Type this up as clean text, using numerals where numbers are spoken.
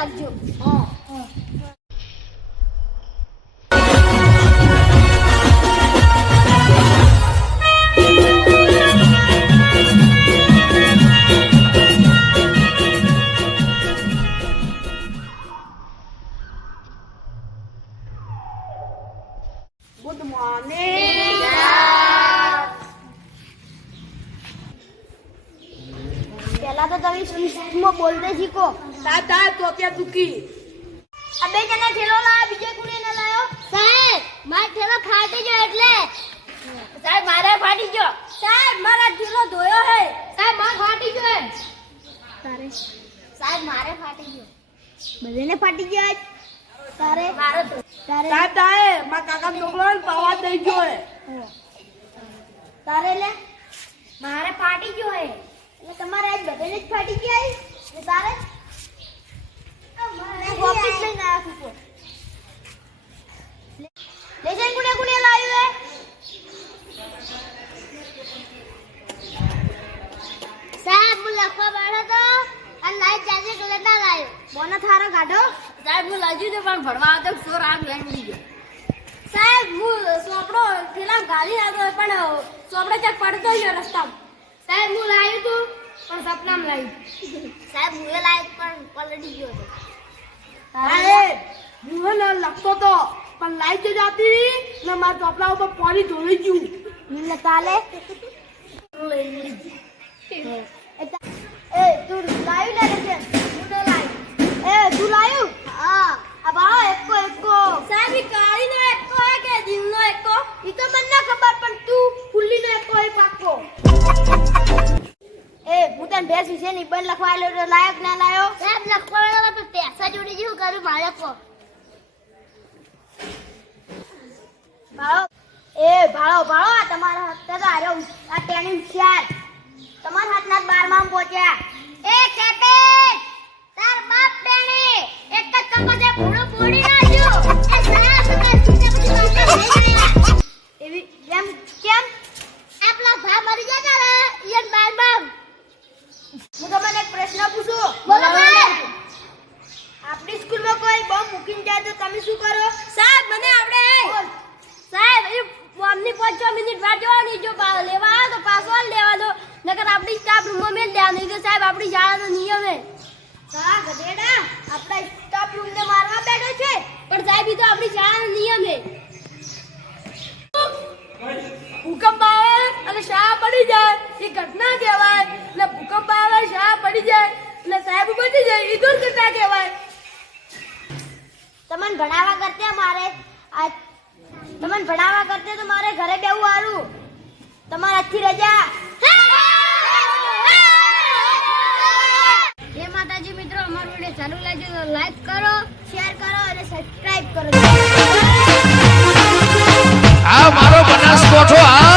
નાખજો. હા good morning. પહેલા તો તમે સ્પીડમાં બોલતે શીખો. તા તો ત્યાં દુખી. આ બે જણા ઠેલો લાવ્યા, બીજે કોને ન લાવ્યો? સાહેબ મારો ઠેલો ફાટી ગયો એટલે. સાહેબ મારે ફાટી ગયો. સાહેબ મારા ઠેલો ધોયો હે. સાહેબ મારો ફાટી ગયો હે. તારે સાહેબ મારે ફાટી ગયો. બધાને ફાટી ગયો આજ. તારે તારે સાહેબ તારે મારા કાકા છોકરો પાવા દઈ ગયો હે. તારે લે મારે ફાટી ગયો હે. એટલે તમારે આજ બધાને જ ફાટી ગયા હે. ને તારે ઓફિસ લઈને આવ્યા છું. લેજન કુને કુને લાવ્યું હે? સાહેબ હું લખવા બેઠો તો અને લાઈટ ચાર્જર કલર ના લાવ્યો. બોનો થારો કાઢો. સાહેબ હું લાજ્યું છે પણ ભણવા આવતો સોર આગ લાગી ગયો. સાહેબ હું સોપડો પેલા ગાલી આવ્યો પણ સોપડો ચક પડતો ગયો રસ્તામાં. સાહેબ હું લાવ્યું તું પણ સપનામાં લાવ્યું. સાહેબ હું લાવ્યું પણ પલટી ગયો હતો. સાહેબ હું હે ને લખતો તો પણ લાઈટ જ આવતી ને મારા ચોપડા ઉપર પાણી ધોઈ ગયું. નિમ્ન તાલે એ તું લાવ્યું ને લેજન? હું ન લાવ્યું. એ તું લાવ્યું? હા. આ બાળો એકો એકો. સાહેબ ઈ કાળીનો એકો હે કે દિલનો એકો? ઈ તો મને ના ખબર પણ તું ફૂલીનો એકો હે પાક્કો. એ હું તને ભેસ વિશે નિબંધ લખવા આલ્યો તો લાયક ના લાયો? સાહેબ લખવા વાળો તો પૈસા જોડી જેવું કરું મારે કો. ભાળો ભાળો આ તમારા હપ્તા તો આર્યો આ ટેણી ચાર તમારા હાથના 12માં પહોંચ્યા. એ કેપેટ તાર બાપ ટેણી એક જ કપડે ભૂણો પોડી નાખ્યો. એ સાયા સકા છૂટા પછી વાંચા થઈ ગયા. એવી એમ કેમ? આપલા ભા મરી ગયા રે ઈયન 12માં. હું તમને એક પ્રશ્ન પૂછું. બોલો ભાઈ. આપણી સ્કૂલમાં કોઈ બોમ્બ મૂકીને જાય તો તમે શું કરો? સાહેબ મને આવડે. સાહેબ એ બોમ્બની 5 મિનિટ વાર જોવાની જો લેવા આવે તો પાસવર્ડ લેવાનો નકર આપણી સ્ટાફ રૂમમાં મેલ દેવાનું. કે સાહેબ આપણી શાળાનો નિયમ હે. હા ગધેડા આપણા સ્ટાફ રૂમને મારવા બેઠો છે પણ સાહેબ ઈ તો આપણી શાળાનો નિયમ હે. ભૂકંપ આવે અને શાળા પડી જાય એ ઘટના કહેવાય ને ભૂકંપ આવે શાળા પડી જાય અને સાહેબ બચી જાય એ દુર્ઘટના કહેવાય. તમને ભણાવવા કરતે મારે આ તમને ભણાવવા કરતે તો મારે ઘરે બેવું હારું. તમારે આજથી રજા. જય માતાજી મિત્રો, અમારો વિડિયો ચાલુ લાગ્યો તો લાઈક કરો, શેર કરો અને સબસ્ક્રાઇબ કરો. આ મારો બનાસકોઠો આ